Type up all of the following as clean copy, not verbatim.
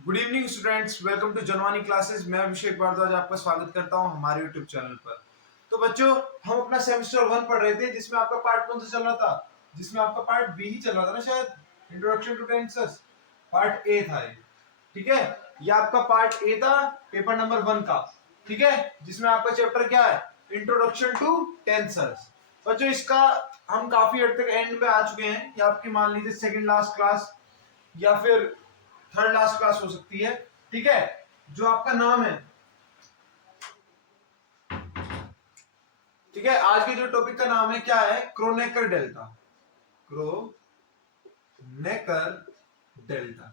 Good evening students, welcome to Janvani classes. मैं अभिषेक भारद्वाज आपका स्वागत करता हूं हमारे यूट्यूब चैनल पर। तो बच्चों, हम अपना सेमेस्टर 1 पढ़ रहे थे, जिसमें आपका पार्ट कौन सा चल रहा था? जिसमें आपका पार्ट बी ही चल रहा था ना शायद, introduction to tenses. Part A था ये, ठीक है। ये आपका पार्ट ए था, पेपर नंबर 1 का, ठीक है, जिसमें आपका चैप्टर क्या है? Introduction to tenses. बच्चों, इसका हम काफी हद तक एंड पे आ चुके हैं। ये आपकी मान लीजिए सेकंड लास्ट क्लास या फिर थर्ड लास्ट क्लास हो सकती है, ठीक है। जो आपका नाम है, ठीक है, आज के जो टॉपिक का नाम है क्या है? Kronecker delta. Kronecker delta.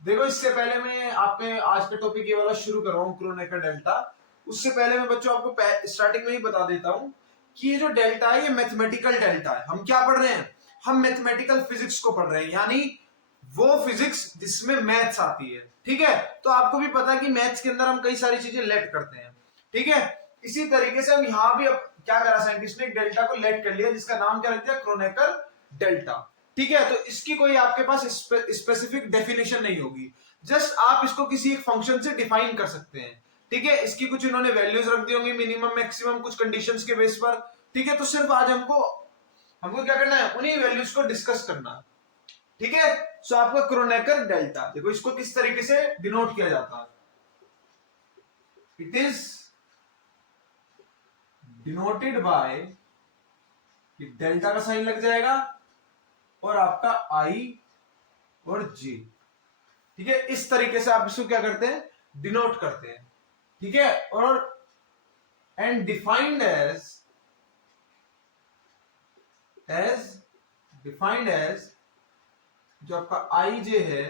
देखो, इससे पहले मैं आपके आज का टॉपिक ये वाला शुरू कर रहा हूं, क्रोनेकर डेल्टा। उससे पहले मैं बच्चों आपको स्टार्टिंग में ही बता देता हूं कि ये जो डेल्टा है ये मैथमेटिकल डेल्टा है। हम क्या पढ़ रहे हैं? हम मैथमेटिकल फिजिक्स को पढ़ रहे हैं, यानी वो फिजिक्स जिसमें मैथ्स आती है, ठीक है। तो आपको भी पता है कि मैथ्स के अंदर हम कई सारी चीजें लेट करते हैं, ठीक है। इसी तरीके से हम यहां भी अब क्या करा, साइंटिस्ट ने एक डेल्टा को लेट कर लिया, जिसका नाम क्या रख दिया? क्रोनेकर डेल्टा, ठीक है। तो इसकी कोई आपके पास स्पेसिफिक डेफिनेशन नहीं होगी, जस्ट आप इसको किसी एक फंक्शन से डिफाइन कर सकते हैं, ठीक है। इसकी कुछ इन्होंने वैल्यूज रख दी होंगी, मिनिमम मैक्सिमम कुछ कंडीशंस के बेस पर, ठीक है। तो सिर्फ आज हमको हमको क्या करना है? उन्हीं वैल्यूज को डिस्कस करना, ठीक है। सो आपका क्रोनेकर डेल्टा, देखो इसको किस तरीके से डिनोट किया जाता है। It is denoted by, delta का साइन लग जाएगा और आपका आई और जे, ठीक है। इस तरीके से आप इसको क्या करते हैं? डिनोट करते हैं, ठीक है। और and defined as defined as जो आपका आई जे है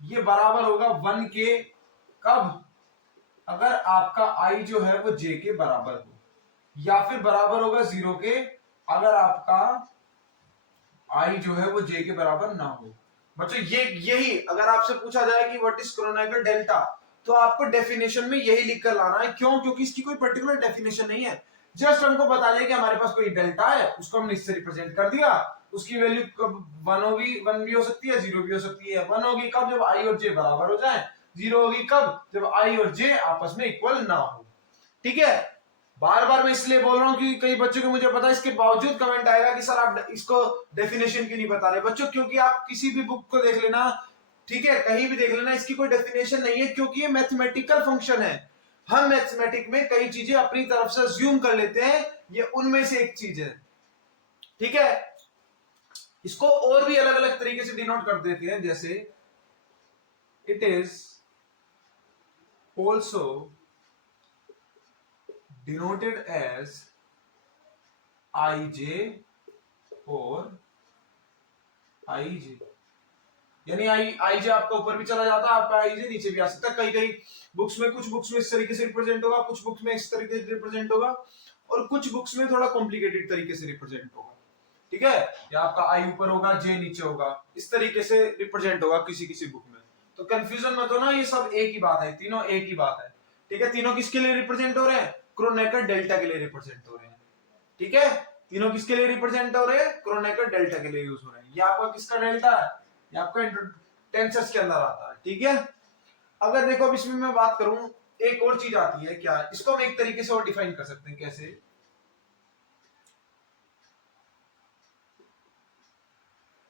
ये बराबर होगा 1 के। कब? अगर आपका आई जो है वो जे के बराबर हो, या फिर बराबर होगा 0 के अगर आपका आई जो है वो जे के बराबर ना हो। बच्चों, ये यही अगर आपसे पूछा जाए कि व्हाट इज क्रोनेकर डेल्टा, तो आपको डेफिनेशन में यही लिख कर लाना है। क्यों? क्योंकि इसकी कोई पर्टिकुलर डेफिनेशन नहीं है। जस्ट हमको बता दें कि हमारे पास कोई डेल्टा है, उसको हमने इससे रिप्रेजेंट कर दिया। उसकी वैल्यू कब 1 होगी? 1 भी हो सकती है, 0 भी हो सकती है। 1 होगी कब? जब आई और जे बराबर हो जाए। 0 होगी कब? जब आई और जे आपस में इक्वल ना हो, ठीक है। बार बार मैं इसलिए बोल रहा हूं कि कई बच्चों को, मुझे पता है, इसके बावजूद कमेंट आएगा कि सर आप इसको डेफिनेशन क्यों नहीं बता रहे? बच्चों, क्योंकि आप किसी भी बुक को देख लेना, ठीक है, कहीं भी देख लेना, इसकी कोई डेफिनेशन नहीं है, क्योंकि ये मैथमेटिकल फंक्शन है। हम मैथमेटिक में कई चीजें अपनी तरफ से अज्यूम कर लेते हैं, ये उनमें से एक चीज है, ठीक है। इसको और भी अलग अलग तरीके से डिनोट कर देते हैं, जैसे it is also denoted as I J और आई जे, यानी आई जे आपका ऊपर भी चला जाता है, आपका आई जे नीचे भी आ सकता है। कई कई बुक्स में, कुछ बुक्स में इस तरीके से रिप्रेजेंट होगा, कुछ बुक्स में इस तरीके से रिप्रेजेंट होगा, और कुछ बुक्स में थोड़ा कॉम्प्लिकेटेड तरीके से रिप्रेजेंट होगा, ठीक है। या आपका आई ऊपर होगा, जे नीचे होगा, इस तरीके से रिप्रेजेंट होगा किसी किसी बुक में। तो कंफ्यूजन मत हो ना, ये सब एक ही बात है, तीनों एक ही बात है, ठीक है। तीनों किसके लिए रिप्रेजेंट हो रहे हैं? क्रोनेकर डेल्टा के लिए रिप्रेजेंट हो रहे हैं, ठीक है। तीनों किसके लिए रिप्रेजेंट हो रहे हैं? क्रोनेकर डेल्टा के लिए यूज हो रहे हैं। ये आपका किसका डेल्टा है? ये आपका टेंसेस के अंदर आता है, ठीक है। अगर देखो, अब इसमें मैं बात करूं, एक और चीज आती है, क्या? इसको हम एक तरीके से और डिफाइन कर सकते हैं, कैसे?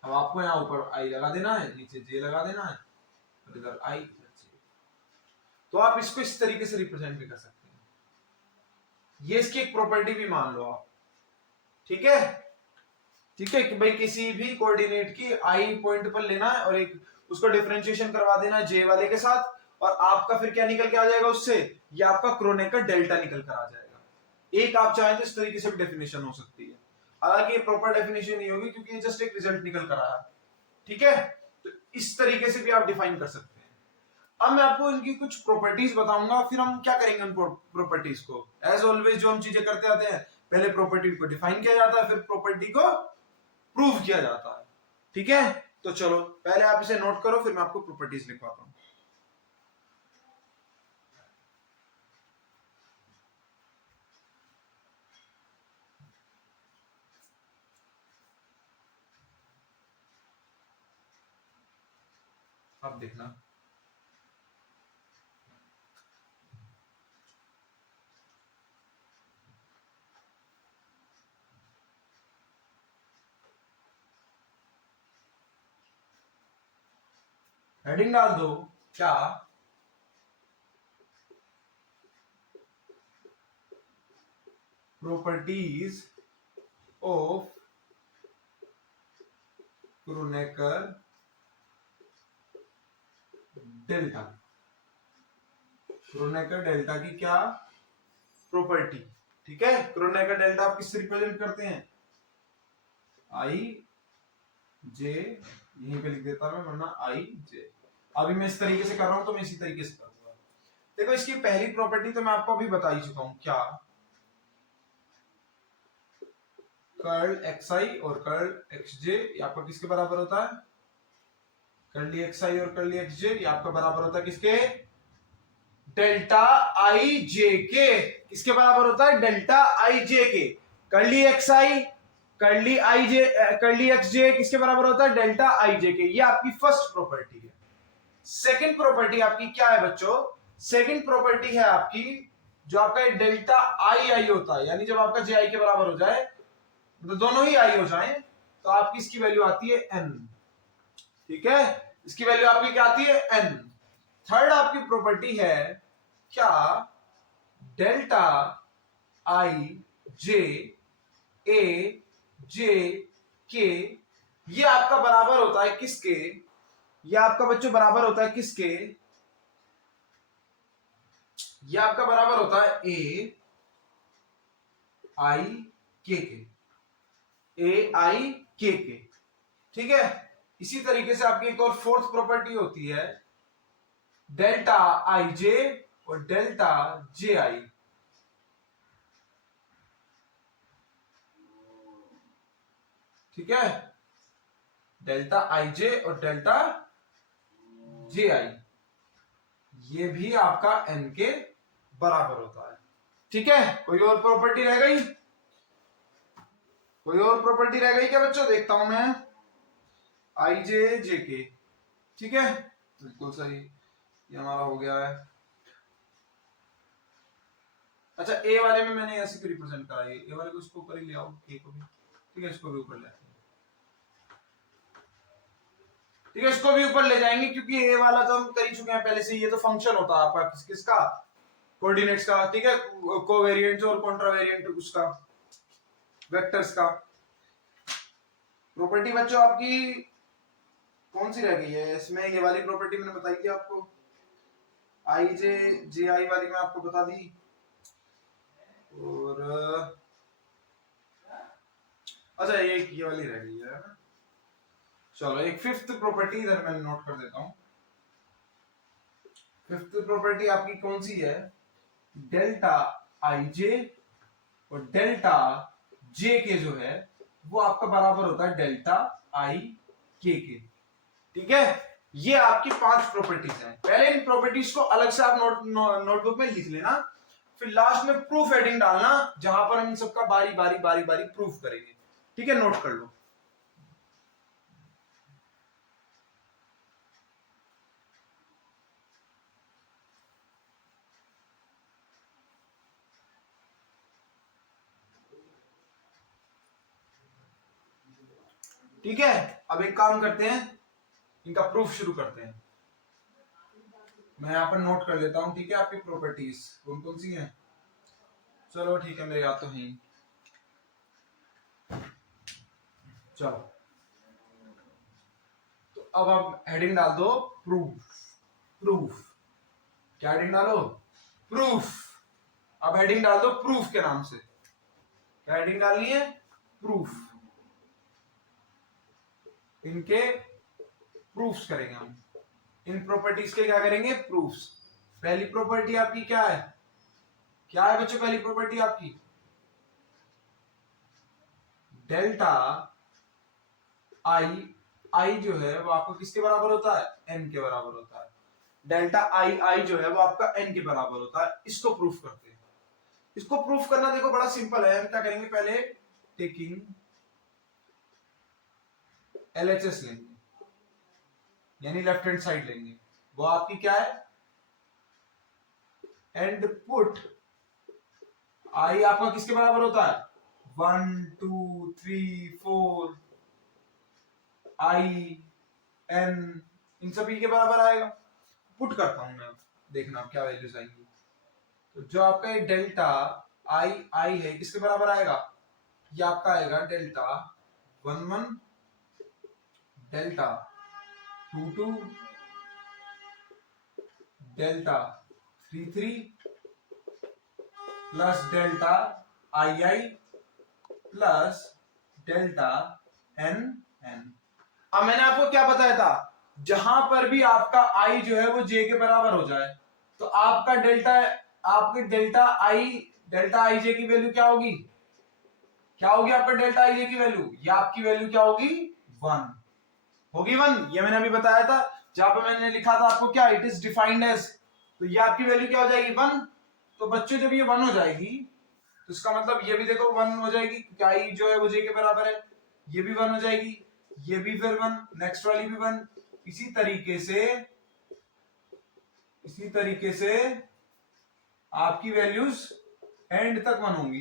अब आपको यहाँ ऊपर आई लगा देना है, नीचे जे लगा देना है, और इधर आई इधर जे। तो आप इसको इस तरीके से रिप्रेजेंट भी कर सकते हैं। ये इसकी एक प्रॉपर्टी भी मान लो आप, ठीक है। ठीक है कि भाई किसी भी कोऑर्डिनेट की आई पॉइंट पर लेना है और एक उसको डिफरेंशिएशन करवा देना जे वाले के साथ, और आपका फिर क्या निकल के आ जाएगा उससे? ये आपका क्रोनेकर डेल्टा निकल कर आ जाएगा। एक आप चाहें तो इस तरीके से भी डेफिनेशन हो सकती है, हालांकि ये प्रॉपर डेफिनेशन नहीं होगी, क्योंकि ये जस्ट एक रिजल्ट निकल कर आया, ठीक है। तो इस तरीके से भी आप डिफाइन कर सकते हैं। अब मैं आपको इनकी कुछ प्रॉपर्टीज बताऊंगा, फिर हम क्या करेंगे उन प्रॉपर्टीज को। एज ऑलवेज जो हम चीजें करते आते हैं, पहले प्रॉपर्टी को डिफाइन किया जाता है, फिर प्रॉपर्टी को प्रूव किया जाता है, ठीक है। तो चलो पहले आप इसे नोट करो, फिर मैं आपको प्रॉपर्टीज लिखवाता हूं। अब देखना, हेडिंग डाल दो, क्या properties of Kronecker delta, Kronecker delta की क्या प्रॉपर्टी। ठीक है, क्रोनेकर डेल्टा आप किससे रिप्रेजेंट करते हैं, आई जे, यहीं पे लिख देता मैं वरना आई जे। अभी मैं इस तरीके से कर रहा हूं तो मैं इसी तरीके से करूंगा। देखो इसकी पहली प्रॉपर्टी तो मैं आपको अभी बता ही चुका हूं, क्या कर्ल एक्स आई और कर्ल एक्स जे ये आपका किसके बराबर होता है, कर्ली एक्स आई और कर्ली एक्स जे ये आपका बराबर होता है किसके, डेल्टा आई जे के। किसके बराबर होता है, डेल्टा आई जे के। कर्ली एक्स आई कर्ली आई जे कर्ली एक्स जे किसके बराबर होता है, डेल्टा आई जे के। ये आपकी फर्स्ट प्रॉपर्टी है। सेकंड प्रॉपर्टी आपकी क्या है बच्चों, सेकंड प्रॉपर्टी है आपकी जो आपका डेल्टा आई आई होता है, यानी जब आपका जे आई के बराबर हो जाए, तो दोनों ही आई हो जाए, तो आपकी इसकी वैल्यू आती है एन। ठीक है, इसकी वैल्यू आपकी क्या आती है, एन। थर्ड आपकी प्रॉपर्टी है क्या, डेल्टा आई जे ए जे के, ये आपका बराबर होता है किसके, ये आपका बच्चों बराबर होता है किसके, ये आपका बराबर होता है ए आई के, ए आई के। ठीक है, इसी तरीके से आपकी एक और फोर्थ प्रॉपर्टी होती है डेल्टा आई जे और डेल्टा जे आई। ठीक है, डेल्टा आई जे और डेल्टा जे आई, ये भी आपका एन के बराबर होता है। ठीक है, कोई और प्रॉपर्टी रह गई, कोई और प्रॉपर्टी रह गई क्या बच्चों, देखता हूं मैं, आई जे जे के। ठीक है, बिल्कुल सही, ये हमारा हो गया है। अच्छा, ए वाले में मैंने ऐसे क्यों रिप्रेजेंट करा, ए वाले को इसको ऊपर ही ले आओ, ए को भी। ठीक है, इसको भी ऊपर ले आते हैं। ठीक है, इसको भी ऊपर ले जाएंगे क्योंकि ए वाला तो हम कर ही चुके हैं पहले से। ये तो फंक्शन होता है आपका किसका, कोऑर्डिनेट्स का। ठीक है, कोवेरिएंट और कॉन्ट्रावेरिएंट उसका, वेक्टर्स का। प्रॉपर्टी बच्चों आपकी कौन सी रह गई है इसमें, ये वाली प्रॉपर्टी मैंने बताई थी आपको, आई जे जे आई वाली मैं आपको बता दी। और अच्छा, ये वाली रह गई है। चलो, एक फिफ्थ प्रॉपर्टी इधर मैं नोट कर देता हूं। फिफ्थ प्रॉपर्टी आपकी कौन सी है, डेल्टा आई जे और डेल्टा जे के जो है वो आपका बराबर होता है डेल्टा आई के। ठीक है, ये आपकी 5 प्रॉपर्टीज हैं। पहले इन प्रॉपर्टीज को अलग से आप नोटबुक में लिख लेना, फिर लास्ट में प्रूफ हेडिंग डालना जहां पर हम इन सबका बारी बारी बारी बारी प्रूफ करेंगे। ठीक है, नोट कर लो। ठीक है, अब एक काम करते हैं, इनका प्रूफ शुरू करते हैं। मैं यहां पर नोट कर लेता हूं। ठीक है, आपकी प्रॉपर्टीज कौन कौन सी हैं, चलो ठीक है, मेरे याद तो है। चलो, तो अब आप हेडिंग डाल दो प्रूफ। प्रूफ, क्या हेडिंग डालो, प्रूफ। अब हेडिंग डाल दो प्रूफ के नाम से। क्या हेडिंग डालनी है, प्रूफ। इनके प्रूफ्स करेंगे हम, इन प्रॉपर्टीज के क्या करेंगे, प्रूफ्स। पहली प्रॉपर्टी आपकी क्या है, क्या है बच्चों पहली प्रॉपर्टी आपकी, डेल्टा आई आई जो है वो आपको किसके बराबर होता है, एन के बराबर होता है। डेल्टा आई आई जो है वो आपका एन के बराबर होता है। इसको प्रूफ करते हैं। इसको प्रूफ करना देखो बड़ा सिंपल है। हम क्या करेंगे, पहले टेकिंग एलएचएस लेंगे। यानी लेफ्ट हैंड साइड लेंगे, वो आपकी क्या है, एंड पुट आई आपका किसके बराबर होता है, 1 2 3 4 आई एन, इन सभी के बराबर आएगा। पुट करता हूं मैं, देखना क्या वैल्यूज आएंगी। तो जो आपका ये डेल्टा आई आई है किसके बराबर आएगा, ये आपका आएगा delta 1 1 delta 2 2 delta 3 3 plus delta I I plus delta N N. अब मैंने आपको क्या बताया था, जहां पर भी आपका आई जो है वो जे के बराबर हो जाए तो आपका आपके डेल्टा आई जे की वैल्यू क्या होगी, क्या होगी आपका डेल्टा आई जे की वैल्यू, या आपकी वैल्यू क्या होगी, 1 होगी 1। ये मैंने अभी बताया था, जहां पर मैंने लिखा था आपको क्या, इट इज डिफाइंड एज, तो ये आपकी वैल्यू क्या हो जाएगी, 1। तो बच्चों जब ये 1 हो जाएगी तो इसका मतलब ये भी देखो 1 हो जाएगी, क्या आई जो है वो जे के बराबर है, ये भी 1 हो जाएगी, ये भी फिर 1, नेक्स्ट वाली भी 1। इसी तरीके से आपकी वैल्यूज एंड तक 1 होंगी।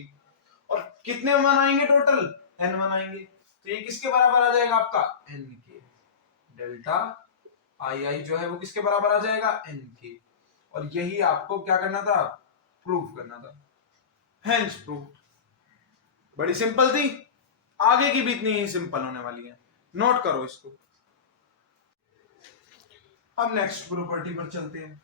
और कितने 1 आएंगे टोटल, n 1 आएंगे। तो ये किसके बराबर आ जाएगा आपका, n के, डेल्टा आई आई जो है वो किसके बराबर आ जाएगा, n के। और यही आपको क्या करना था, प्रूफ करना था, हेंस प्रूफ। बड़ी सिंपल थी, आगे की भी इतनी ही सिंपल होने वाली है, नोट करो इसको। अब नेक्स्ट प्रॉपर्टी पर चलते हैं।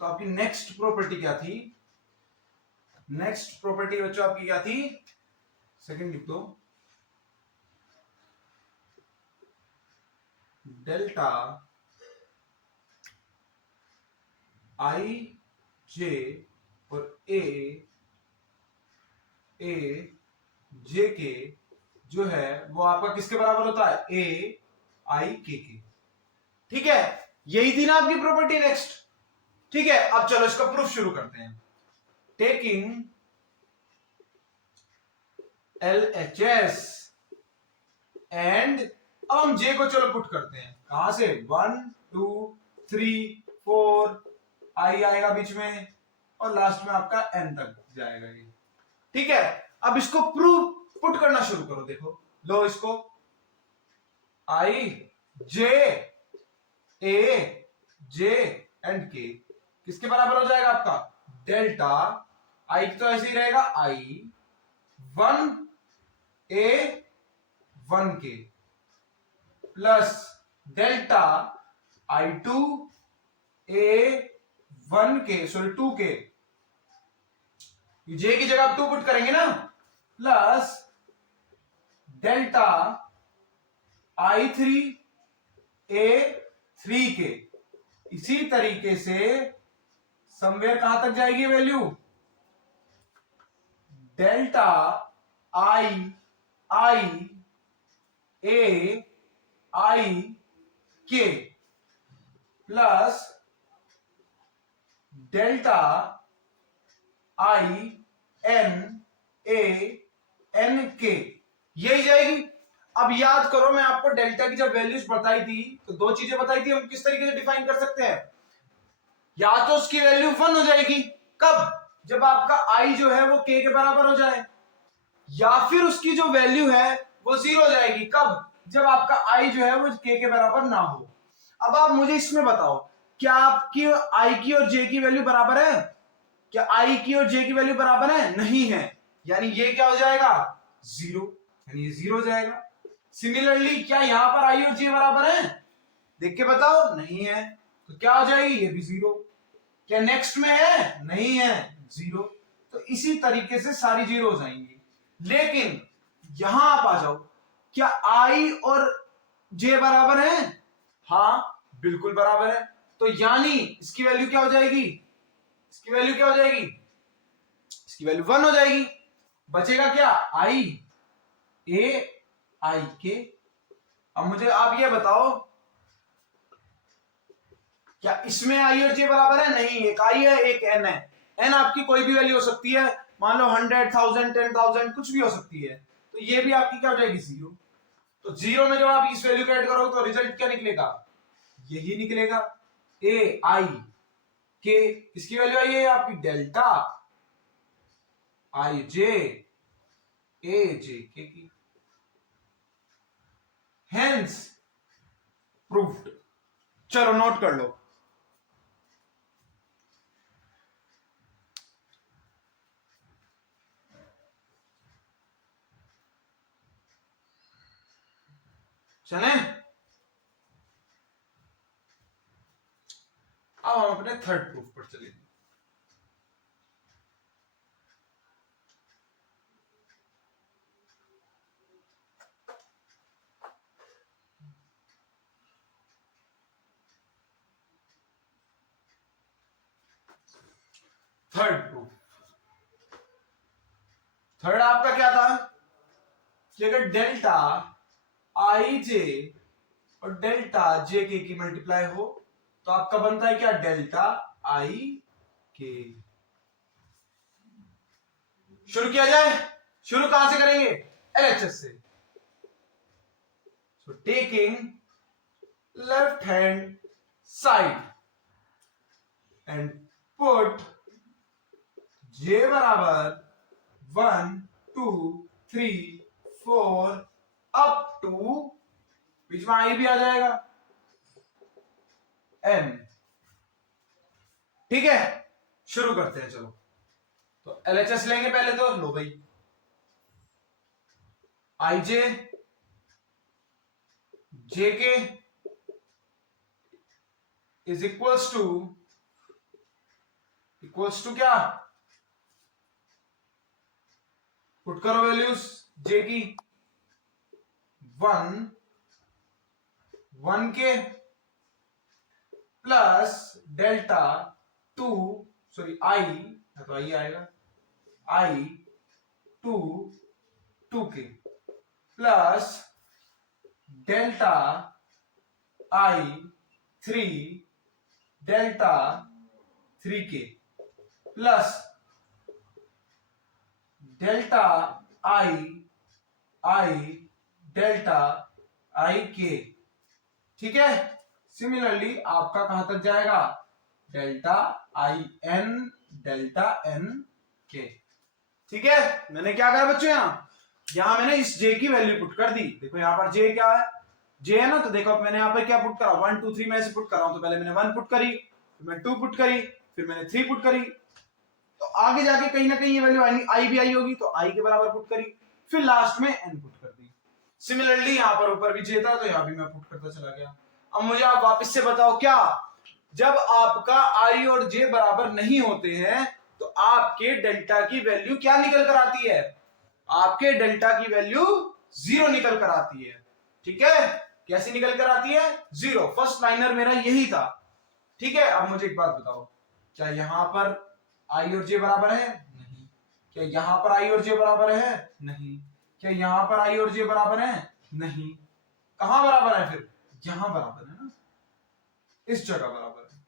तो आपकी नेक्स्ट प्रॉपर्टी क्या थी, नेक्स्ट प्रॉपर्टी बच्चों आपकी क्या थी, सेकंड लिख दो, डेल्टा आई जे और ए जे के जो है वो आपका किसके बराबर होता है, ए आई के। ठीक है, यही थी ना आपकी प्रॉपर्टी नेक्स्ट। ठीक है, अब चलो इसका प्रूफ शुरू करते हैं। टेकिंग LHS एंड, अब हम जे को चलो पुट करते हैं, कहां से, 1 2 3 4 आई आएगा बीच में और लास्ट में आपका एन तक जाएगा ये। ठीक है, अब इसको प्रूफ पुट करना शुरू करो, देखो लो इसको, आई जे ए जे एंड के किसके बराबर हो जाएगा आपका, डेल्टा आई तो ऐसे ही रहेगा, आई 1 ए 1 के प्लस डेल्टा आई 2 ए 1 के, सॉरी 2 के, जे की जगह आप 2 पुट करेंगे ना, प्लस डेल्टा आई 3 ए 3 के। इसी तरीके से समवेयर कहां तक जाएगी value, delta I I A I K plus delta I N A N K, यही जाएगी। अब याद करो, मैं आपको डेल्टा की जब वैल्यूज बताई थी तो दो चीजें बताई थी, हम किस तरीके से डिफाइन कर सकते हैं, या तो उसकी वैल्यू 1 हो जाएगी, कब, जब आपका आई जो है वो के बराबर हो जाए, या फिर उसकी जो वैल्यू है वो 0 हो जाएगी, कब, जब आपका आई जो है वो के बराबर ना हो। अब आप मुझे इसमें बताओ, क्या आपकी आई की और जे की वैल्यू बराबर है, क्या आई की और जे की वैल्यू बराबर है, नहीं है, यानी ये क्या हो जाएगा, 0, यानी ये 0 हो जाएगा। सिमिलरली क्या यहां पर आई और जे बराबर है, देख के बताओ, नहीं है, तो क्या हो जाएगी, ये भी 0। क्या नेक्स्ट में है, नहीं है, 0। तो इसी तरीके से सारी 0 हो जाएंगी। लेकिन यहां आप आ जाओ, क्या आई और जे बराबर है, हाँ बिल्कुल बराबर है, तो यानी इसकी वैल्यू क्या हो जाएगी, इसकी वैल्यू क्या हो जाएगी, इसकी वैल्यू 1 हो जाएगी। बचेगा क्या, आई ए आई के। अब मुझे आप ये बताओ, क्या इसमें आई और जे बराबर है, नहीं, एक आई है एक एन है, एन आपकी कोई भी वैल्यू हो सकती है, मान लो 100,000 10,000 कुछ भी हो सकती है, तो ये भी आपकी क्या हो जाएगी 0। तो 0 में जब आप इस वैल्यू को ऐड करोगे तो रिजल्ट क्या निकलेगा, यही निकलेगा ए आई के, इसकी वैल्यू आई है आपकी डेल्टा आई जे ए जे के की, हेंस प्रूव्ड। चलो नोट कर लो। चले अब हम अपने थर्ड प्रूफ पर चलेंगे। थर्ड प्रूफ, थर्ड आपका क्या था कि अगर डेल्टा आई जे और डेल्टा जे के की मल्टीप्लाई हो तो आपका बनता है क्या, डेल्टा आई के। शुरू किया जाए, शुरू कहां से करेंगे, एलएचएस से। So taking left hand side and put J बराबर 1 2 3 4 अप टू, बीच में आई भी आ जाएगा एन। ठीक है, शुरू करते हैं चलो। तो एलएचएस लेंगे पहले, तो लो भाई, आई जे जे के इज इक्वल्स टू क्या, पुट करो वैल्यूज जे की, 1 के प्लस डेल्टा 2, सॉरी आई, तो आई आएगा, आई 2 के प्लस डेल्टा आई 3 डेल्टा 3 के प्लस डेल्टा आई डेल्टा आई के। ठीक है, सिमिलरली आपका कहां तक जाएगा, डेल्टा आई एन के। ठीक है, मैंने क्या करा बच्चों, यहां मैंने इस जे की वैल्यू पुट कर दी। देखो यहां पर जे क्या है, जे है ना, तो देखो मैंने यहां पर क्या पुट करा, 1 2 3 में ऐसे पुट कर रहा हूं। तो पहले मैंने 1 पुट करी, फिर मैंने 2 पुट करी, फिर मैंने 3 पुट करी, तो आगे जाके कहीं ना कहीं ये वैल्यू आई भी आई होगी, तो आई के बराबर पुट करी, फिर लास्ट में एन पुट कर दी। सिमिलरली यहां पर ऊपर भी जे था, तो यहां भी मैं पुट करता चला गया। अब मुझे आप वापस से बताओ, क्या जब आपका आई और जे बराबर नहीं होते हैं तो आपके डेल्टा की वैल्यू क्या निकल कर आती है, आपके डेल्टा की वैल्यू 0 निकल कर आती है। ठीक है, कैसी निकल कर आती है, 0। फर्स्ट लाइनर मेरा यही था। ठीक है, अब मुझे एक बात बताओ, क्या यहां पर आई और जे बराबर है, नहीं। क्या यहां पर आई और जे बराबर है, नहीं। क्या यहां पर आई और जे बराबर है, नहीं। कहां बराबर है फिर, यहां बराबर है ना, इस जगह बराबर है,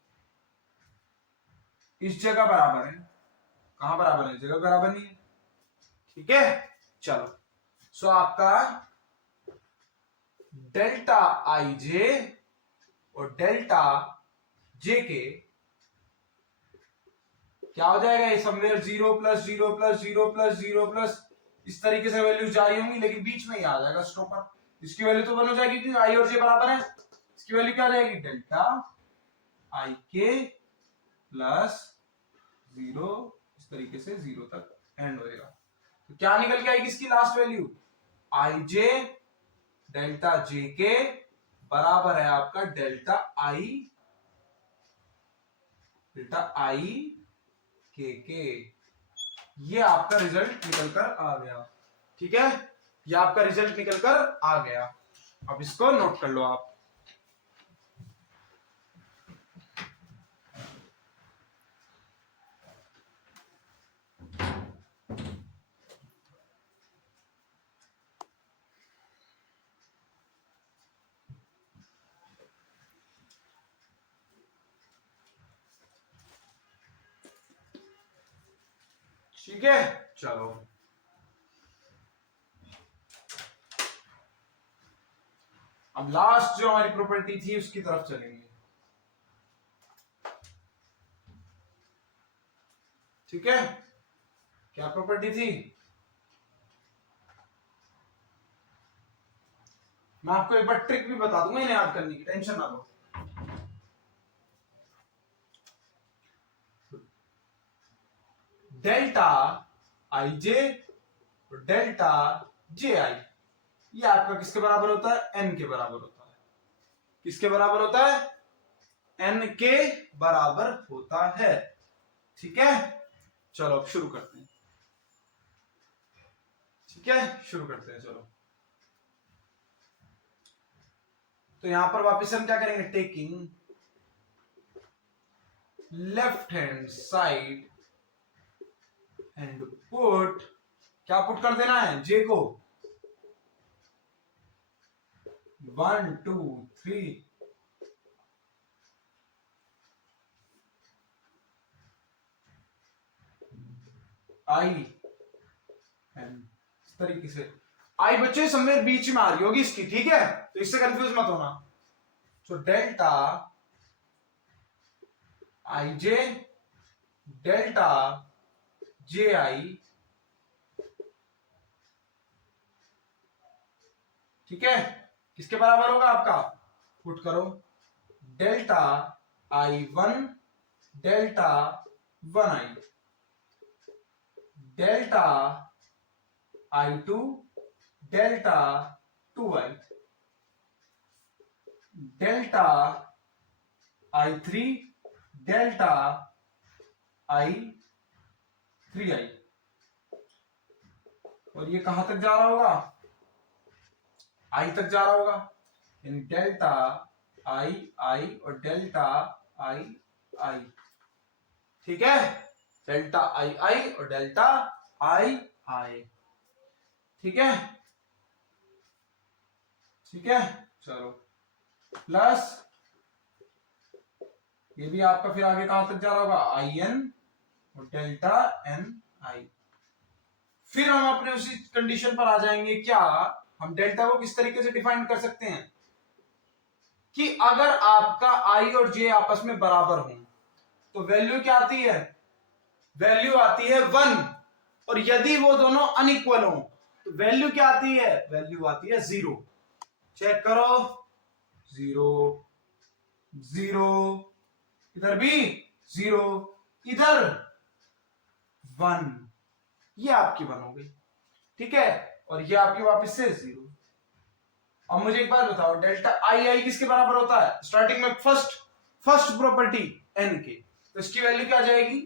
इस जगह बराबर है। कहां बराबर है, जगह बराबर नहीं है। ठीक है, चलो। सो आपका डेल्टा आई जे और डेल्टा जे के क्या हो जाएगा, ये somewhere 0 plus 0 plus 0 plus 0 plus, इस तरीके से वैल्यूज जारी होंगी, लेकिन बीच में ही आ जाएगा स्टॉपर। इसकी वैल्यू तो 1 हो जाएगी क्योंकि आई और जे बराबर है। इसकी वैल्यू क्या आ जाएगी, डेल्टा आई के प्लस 0, इस तरीके से 0 तक एंड होएगा। तो क्या निकल के आएगी इसकी लास्ट वैल्यू, आई जे डेल्टा जे के बराबर है आपका डेल्टा आई के। ये आपका रिजल्ट निकलकर आ गया। ठीक है, ये आपका रिजल्ट निकलकर आ गया। अब इसको नोट कर लो आप। ठीक है, चलो अब लास्ट जो हमारी प्रॉपर्टी थी उसकी तरफ चलेंगे। ठीक है, क्या प्रॉपर्टी थी? मैं आपको एक बार ट्रिक भी बता दूंगा इन्हें याद करने की, टेंशन ना लो। डेल्टा आई जे डेल्टा जे आई, ये आपका किसके बराबर होता है? एन के बराबर होता है। किसके बराबर होता है? एन के बराबर होता है। ठीक है, चलो अब शुरू करते हैं। ठीक है, शुरू करते हैं, चलो। तो यहां पर वापस हम क्या करेंगे? Taking left hand side and put, क्या पुट कर देना है? जे को 1 2 3 आई एन, इस तरीके से। आई बच्चे समय बीच में आ रही होगी इसकी, ठीक है, तो इससे कंफ्यूज मत होना। तो डेल्टा आई जे डेल्टा जे आई, ठीक है, किसके बराबर होगा आपका? पुट करो delta I one delta one I delta I two delta two I delta I three delta I three I. और ये कहां तक जा रहा होगा? आई तक जा रहा होगा, यानी डेल्टा आई आई और डेल्टा आई आई। ठीक है, डेल्टा आई आई और डेल्टा आई आई। ठीक है, ठीक है, चलो प्लस ये भी आपका फिर आगे कहां तक जा रहा होगा? आई एन और डेल्टा एन आई। फिर हम अपने उसी कंडीशन पर आ जाएंगे। क्या हम डेल्टा को किस तरीके से डिफाइन कर सकते हैं कि अगर आपका आई और जे आपस में बराबर हो तो वैल्यू क्या आती है? वैल्यू आती है 1, और यदि वो दोनों अनइक्वल हो तो वैल्यू क्या आती है? वैल्यू आती है 0। चेक करो, 0 0, इधर भी 0, इधर 1, ये आपकी 1 हो गई। ठीक है, और ये आपकी वापस से 0। अब मुझे एक बात बताओ, डेल्टा आई आई किसके बराबर होता है? स्टार्टिंग में फर्स्ट प्रॉपर्टी एन के, तो इसकी वैल्यू क्या आ जाएगी?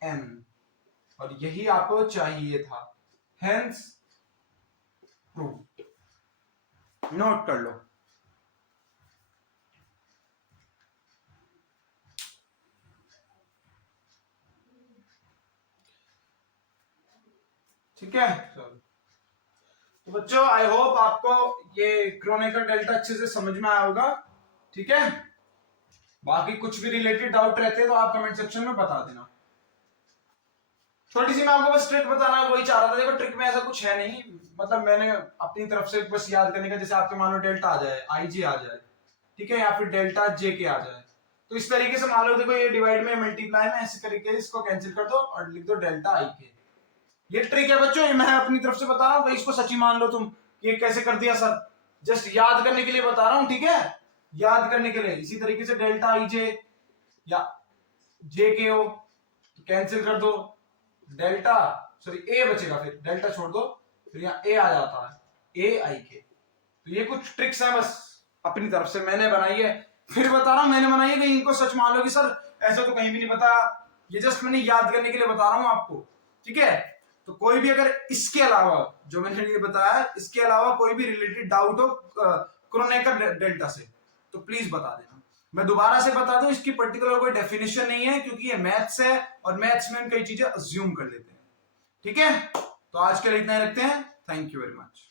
एन, और यही आपको चाहिए था, हेंस प्रूव्ड। नोट कर लो। ठीक है, चलो तो बच्चों आई होप आपको ये क्रोनेकर डेल्टा अच्छे से समझ में आया होगा। ठीक है, बाकी कुछ भी रिलेटेड डाउट रहते हैं तो आप कमेंट सेक्शन में बता देना। छोटी सी मैं आपको बस ट्रिक बताना वही चाह रहा था। देखो ट्रिक में ऐसा कुछ है नहीं, मतलब मैंने अपनी तरफ से बस याद करने का, जैसे आपके मान लो डेल्टा आ जाए, आई जे आ जाए, ठीक है, या फिर डेल्टा जे के आ जाए, तो इस तरीके से मान लो, देखो ये डिवाइड में मल्टीप्लाई में ऐसे तरीके से इसको कैंसिल कर दो और लिख दो डेल्टा आई के। ये ट्रिक है बच्चों, मैं अपनी तरफ से बता रहा हूँ, इसको सच्ची मान लो तुम। ये कैसे कर दिया सर? जस्ट याद करने के लिए बता रहा हूँ, ठीक है, याद करने के लिए। इसी तरीके से डेल्टा आई जे या जे के हो तो कैंसिल कर दो, डेल्टा सॉरी ए बचेगा, फिर डेल्टा छोड़ दो, फिर यहाँ ए आ जाता है, ए आई के। तो ये कुछ ट्रिक्स हैं बस अपनी तरफ से मैंने बनाई है, फिर बता रहा हूं मैंने बनाई है, कहीं इनको सच मान लो कि सर ऐसा तो कहीं भी नहीं बताया, ये जस्ट मैंने याद करने के लिए बता रहा हूं आपको। ठीक है, तो कोई भी अगर इसके अलावा जो मैंने ये बताया इसके अलावा कोई भी रिलेटेड डाउट हो क्रोनेकर डेल्टा से तो प्लीज बता देना। मैं दोबारा से बता दूं, इसकी पर्टिकुलर कोई डेफिनेशन नहीं है क्योंकि ये मैथ्स है और मैथ्स में हम कई चीजें अज्यूम कर लेते हैं। ठीक है, तो आज के लिए इतना ही रखते हैं। Thank you very much.